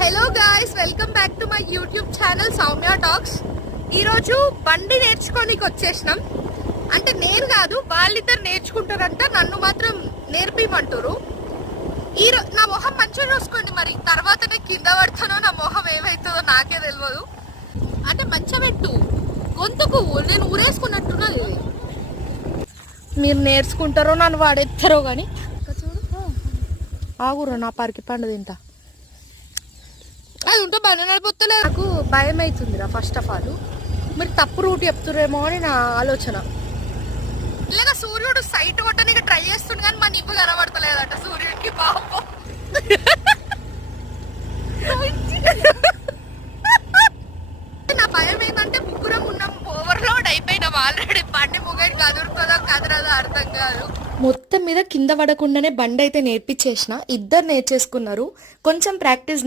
Hello guys, welcome back to my YouTube channel Soumya talks. ఈరోజు బండి నేర్చుకోనికి వచ్చేసినాం. అంటే నేను కాదు, వాళ్ళిద్దరు నేర్చుకుంటారంట, నన్ను మాత్రం నేర్పిమంటారు. నా మొహం మంచిగా చూసుకోండి, మరి తర్వాత నేను కింద పడతానో నా మొహం ఏమవుతుందో నాకే తెలియదు. అంటే మంచిగా పెట్టు గొంతుకు, నేను ఊరేసుకున్నట్టున్నది. మీరు నేర్చుకుంటారో నన్ను వాడెత్తారో కానీ ఆగురు నా పరికి పండు తింటా. అది ఉంటే బండి నడిపోతలేదు, నాకు భయం అవుతుందిరా. ఫస్ట్ ఆఫ్ ఆల్ మీరు తప్పు రూట్ చెప్తురేమో అని నా ఆలోచన. ఇలాగా సూర్యుడు సైట్ కొట్టడానికి ట్రై చేస్తుండే కానీ మన ఇవ్వ కనబడతలేదట సూర్యుడికి. పాపం నా భయం ఏంటంటే ముగ్గురం ఉన్నాం, ఓవర్లోడ్ అయిపోయినాం ఆల్రెడీ. బండి ముగ్గడి కదురుతుందో కదరదో అర్థం కాదు. మొత్తం మీద కింద పడకుండానే బండి అయితే నేర్పించేసిన. ఇద్దరు నేర్చేసుకున్నారు. కొంచెం ప్రాక్టీస్